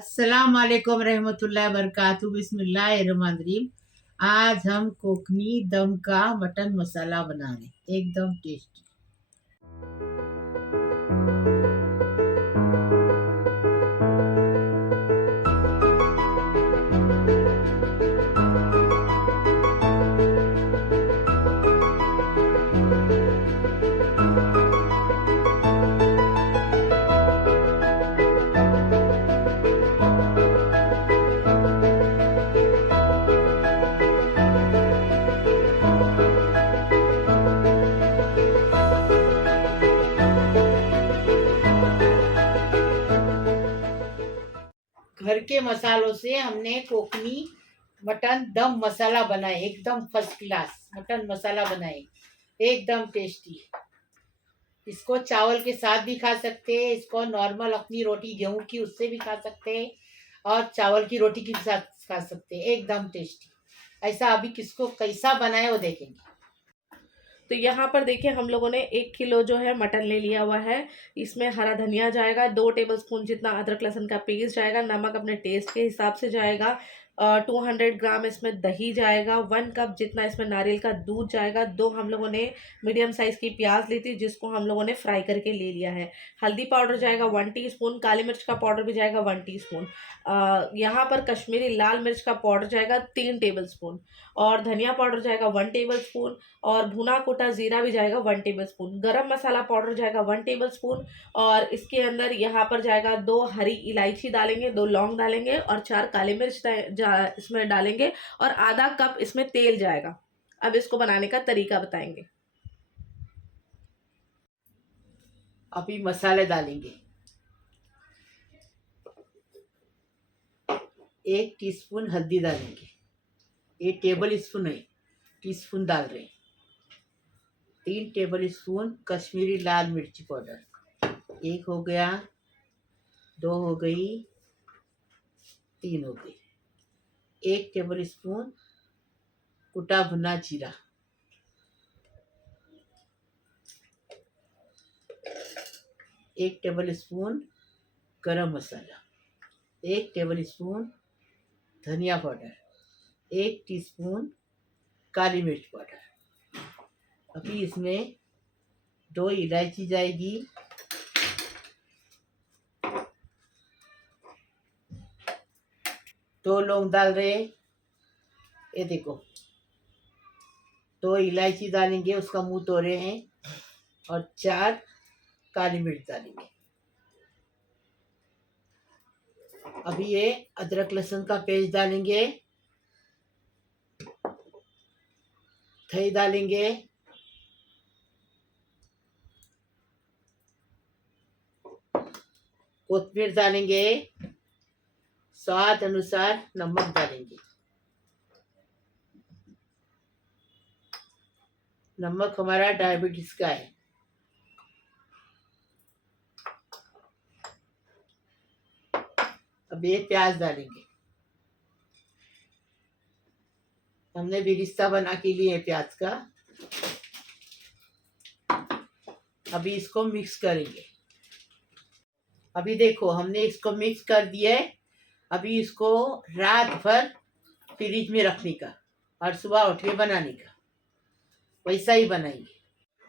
अस्सलाम वालेकुम रहमतुल्लाहि वबरकातुहू बिस्मिल्लाहिर्रहमानिर्रहीम। आज हम कोकनी दम का मटन मसाला बना रहे हैं, एकदम टेस्टी। घर के मसालों से हमने कोकनी मटन दम मसाला बनाए, एकदम फर्स्ट क्लास मटन मसाला बनाए, एकदम टेस्टी। इसको चावल के साथ भी खा सकते हैं, इसको नॉर्मल अपनी रोटी गेहूं की उससे भी खा सकते हैं और चावल की रोटी के साथ खा सकते हैं, एकदम टेस्टी। ऐसा अभी किसको कैसा बनाए वो देखेंगे। तो यहाँ पर देखिए हम लोगों ने 1 किलो जो है मटन ले लिया हुआ है। इसमें हरा धनिया जाएगा, 2 टेबलस्पून जितना अदरक लहसुन का पेस्ट जाएगा, नमक अपने टेस्ट के हिसाब से जाएगा, 200 ग्राम इसमें दही जाएगा, 1 कप जितना इसमें नारियल का दूध जाएगा, 2 हम लोगों ने मीडियम साइज़ की प्याज ली थी जिसको हम लोगों ने फ्राई करके ले लिया है। हल्दी पाउडर जाएगा 1 टीस्पून, काली मिर्च का पाउडर भी जाएगा 1 टीस्पून। यहाँ पर कश्मीरी लाल मिर्च का पाउडर जाएगा 3 टेबलस्पून, और धनिया पाउडर जाएगा 1 टेबलस्पून, और भुना कुटा जीरा भी जाएगा 1 टेबलस्पून, गरम मसाला पाउडर जाएगा 1 टेबलस्पून, और इसके अंदर यहाँ पर जाएगा 2 हरी इलायची डालेंगे, 2 लौंग डालेंगे, और 4 काली मिर्च इसमें डालेंगे, और आधा कप इसमें तेल जाएगा। अब इसको बनाने का तरीका बताएंगे। अभी मसाले डालेंगे। 1 टीस्पून हल्दी डालेंगे, ये टेबल स्पून है, टीस्पून डाल रहे हैं। 3 टेबल स्पून कश्मीरी लाल मिर्ची पाउडर, 1 हो गया, 2 हो गई, 3 हो गई। 1 टेबल स्पून कुटा भुना जीरा, 1 टेबल स्पून गरम मसाला, 1 टेबल स्पून धनिया पाउडर, 1 टीस्पून काली मिर्च पाउडर। अभी इसमें 2 इलायची जाएगी, 2 लौंग डाल रहे, ये देखो 2 इलायची डालेंगे, उसका मुंह तोड़े हैं, और 4 काली मिर्च डालेंगे। अभी ये अदरक लहसुन का पेस्ट डालेंगे, दही डालेंगे, कोथिंबीर डालेंगे, स्वाद अनुसार नमक डालेंगे। नमक हमारा डायबिटीज का है। अब ये प्याज डालेंगे, हमने बिरिस्ता बना के लिए प्याज का। अभी इसको मिक्स करेंगे। अभी देखो हमने इसको मिक्स कर दिया है। अभी इसको रात भर फ्रिज में रखने का और सुबह उठ के बनाने का, वैसा ही बनाएंगे।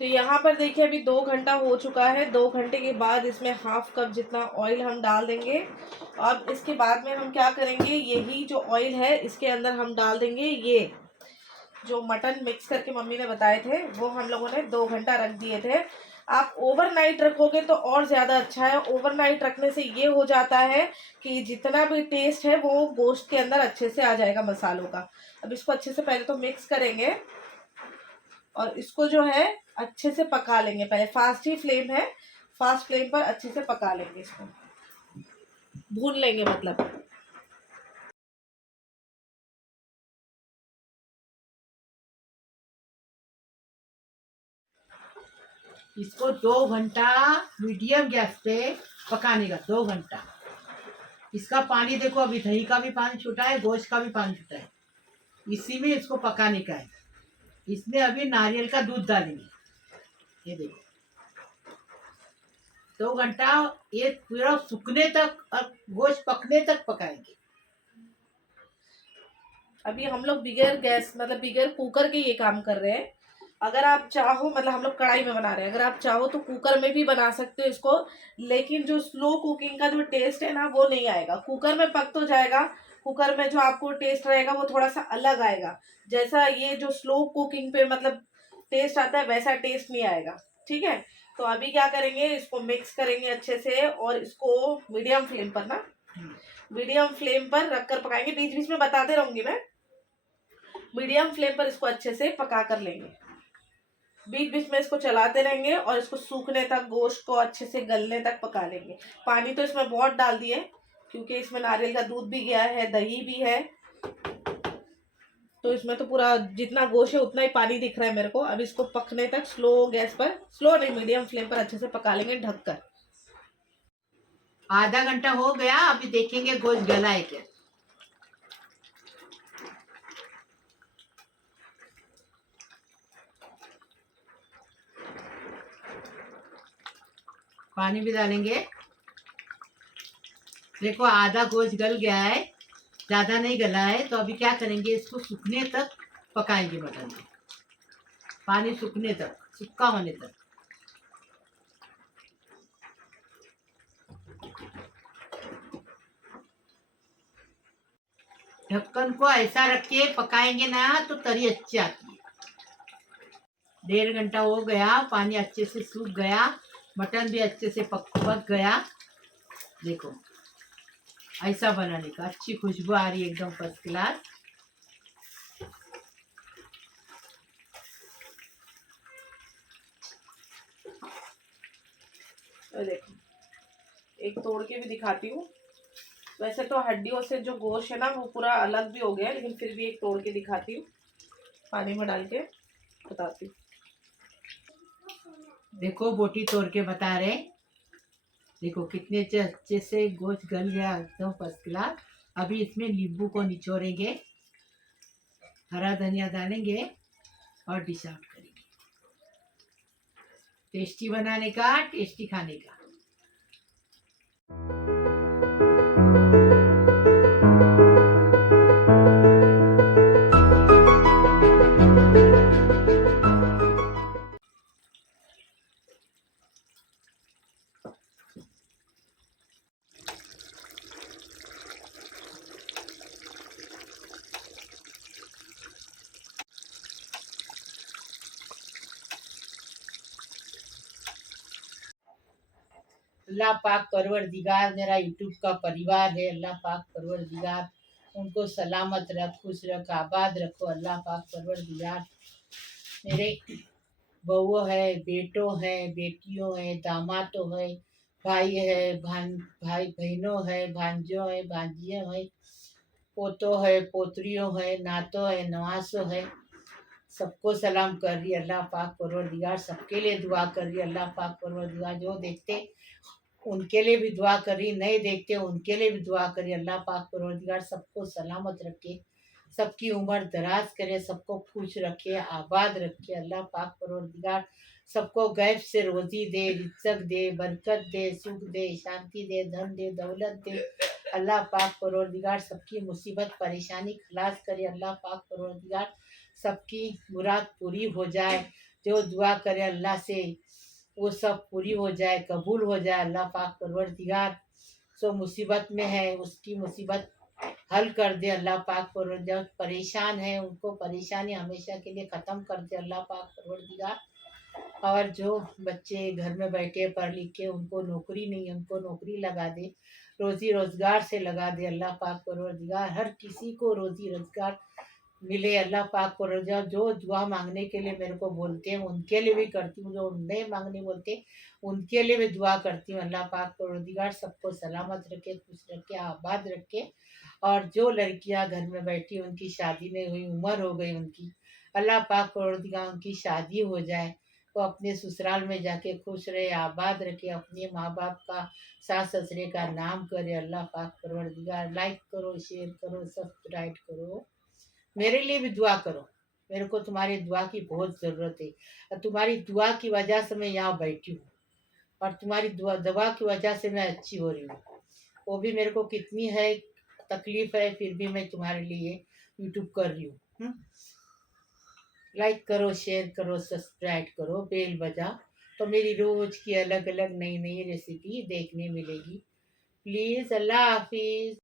तो यहाँ पर देखिए अभी 2 घंटा हो चुका है। 2 घंटे के बाद इसमें हाफ कप जितना ऑयल हम डाल देंगे। अब इसके बाद में हम क्या करेंगे, यही जो ऑयल है इसके अंदर हम डाल देंगे ये जो मटन मिक्स करके मम्मी ने बताए थे, वो हम लोगों ने 2 घंटा रख दिए थे। आप ओवरनाइट रखोगे तो और ज़्यादा अच्छा है। ओवरनाइट रखने से ये हो जाता है कि जितना भी टेस्ट है वो गोश्त के अंदर अच्छे से आ जाएगा मसालों का। अब इसको अच्छे से पहले तो मिक्स करेंगे और इसको जो है अच्छे से पका लेंगे। पहले फास्ट ही फ्लेम है, फास्ट फ्लेम पर अच्छे से पका लेंगे, इसको भून लेंगे मतलब। इसको 2 घंटा मीडियम गैस पे पकाने का, 2 घंटा। इसका पानी देखो, अभी दही का भी पानी छूटा है, गोश्त का भी पानी छूटा है, इसी में इसको पकाने का है। इसमें अभी नारियल का दूध डालेंगे, ये देखो 2 घंटा ये पूरा सूखने तक और गोश्त पकने तक पकाएंगे। अभी हम लोग बिगैर गैस मतलब बिगैर कुकर के ये काम कर रहे हैं। अगर आप चाहो मतलब हम लोग कढ़ाई में बना रहे हैं, अगर आप चाहो तो कुकर में भी बना सकते हो इसको, लेकिन जो स्लो कुकिंग का जो टेस्ट है ना वो नहीं आएगा। कुकर में पक तो जाएगा, कुकर में जो आपको टेस्ट रहेगा वो थोड़ा सा अलग आएगा। जैसा ये जो स्लो कुकिंग पे मतलब टेस्ट आता है वैसा टेस्ट नहीं आएगा। ठीक है, तो अभी क्या करेंगे, इसको मिक्स करेंगे अच्छे से और इसको मीडियम फ्लेम पर ना, मीडियम फ्लेम पर रखकर पकाएंगे। बीच बीच में बताते रहूंगी मैं। मीडियम फ्लेम पर इसको अच्छे से पका कर लेंगे, बीच बीच में इसको चलाते रहेंगे और इसको सूखने तक, गोश्त को अच्छे से गलने तक पका लेंगे। पानी तो इसमें बहुत डाल दिए क्योंकि इसमें नारियल का दूध भी गया है, दही भी है, तो इसमें तो पूरा जितना गोश्त है उतना ही पानी दिख रहा है मेरे को। अब इसको पकने तक स्लो गैस पर, स्लो नहीं मीडियम फ्लेम पर अच्छे से पका लेंगे ढककर। आधा घंटा हो गया, अभी देखेंगे गोश्त गला है क्या। पानी भी डालेंगे। देखो आधा गोश्त गल गया है, ज़्यादा नहीं गला है, तो अभी क्या करेंगे, इसको सूखने तक पकाएंगे मटन को, पानी सूखने तक, सूखा होने तक। ढक्कन को ऐसा रख के पकाएंगे ना तो तरी अच्छी आती है। 1.5 घंटा हो गया, पानी अच्छे से सूख गया, मटन भी अच्छे से पक गया। देखो ऐसा बनाने का, अच्छी खुशबू आ रही है एकदम फर्स्ट क्लास। देखो एक तोड़ के भी दिखाती हूँ। वैसे तो हड्डियों से जो गोश्त है ना वो पूरा अलग भी हो गया है, लेकिन फिर भी एक तोड़ के दिखाती हूँ, पानी में डाल के बताती हूँ। देखो बोटी तोड़ के बता रहे, देखो कितने अच्छे से गोश्त गल गया एकदम फर्स्ट क्लास। अभी इसमें नींबू को निचोड़ेंगे, हरा धनिया डालेंगे और डिश आउट करेंगे। टेस्टी बनाने का, टेस्टी खाने का। अल्लाह पाक परवरदिगार, मेरा यूट्यूब का परिवार है, अल्लाह पाक परवरदिगार उनको सलामत रख, खुश रख, आबाद रखो। अल्लाह पाक परवरदिगार मेरे बहुओं है, बेटों है, बेटियों है, दामादों है, भाई है, भाई बहनों है, भांजों है, भांजियों है, पोतों है, पोतरियों है, नातों है, नवासों है, सबको सलाम कर रही अल्लाह पाक परवरदिगार, सबके लिए दुआ कर रही अल्लाह पाक परवरदिगार। जो देखते उनके लिए भी दुआ करी, नहीं देखते उनके लिए भी दुआ करी। अल्लाह पाक परवरदिगार सबको सलामत रखे, सबकी उम्र दराज करे, सबको खुश रखे, आबाद रखे। अल्लाह पाक परवरदिगार सबको गैब से रोजी दे, रिज़्क़ दे, बरकत दे, सुख दे, शांति दे, धन दे, दौलत दे। अल्लाह पाक परवरदिगार सबकी मुसीबत परेशानी खलास करे। अल्लाह पाक परवरदिगार सबकी मुराद पूरी हो जाए। जो दुआ करे अल्लाह से वो सब पूरी हो जाए, कबूल हो जाए। अल्लाह पाक परवरदिगार जो मुसीबत में है उसकी मुसीबत हल कर दे। अल्लाह पाक परवरदिगार परेशान है उनको परेशानी हमेशा के लिए ख़त्म कर दे अल्लाह पाक परवरदिगार। और जो बच्चे घर में बैठे पढ़ लिख के उनको नौकरी नहीं है उनको नौकरी लगा दे, रोज़ी रोज़गार से लगा दे। अल्लाह पाक परवरदिगार हर किसी को रोज़ी रोज़गार मिले। अल्लाह पाक परवरदिगार जो दुआ मांगने के लिए मेरे को बोलते हैं उनके लिए भी करती हूँ, जो नहीं मांगने बोलते उनके लिए भी दुआ करती हूँ। अल्लाह पाक परवरदिगार सबको सलामत रखे, खुश रखे, आबाद रखे। और जो लड़कियां घर में बैठी उनकी शादी नहीं हुई, उम्र हो गई उनकी, अल्लाह पाक परवरदिगार उनकी शादी हो जाए, वो अपने ससुराल में जाके खुश रहे, आबाद रखे, अपने माँ बाप का, सास ससुरे का नाम करे। अल्लाह पाक परवरदिगार लाइक करो, शेयर करो, सब्सक्राइब करो, मेरे लिए भी दुआ करो। मेरे को तुम्हारी दुआ की बहुत ज़रूरत है और तुम्हारी दुआ की वजह से मैं यहाँ बैठी हूँ। और तुम्हारी दवा की वजह से मैं अच्छी हो रही हूँ। वो भी मेरे को कितनी है तकलीफ है, फिर भी मैं तुम्हारे लिए यूट्यूब कर रही हूँ। लाइक करो, शेयर करो, सब्सक्राइब करो, बेल बजा, तो मेरी रोज की अलग अलग नई नई रेसिपी देखने मिलेगी। प्लीज़, अल्लाह हाफिज़।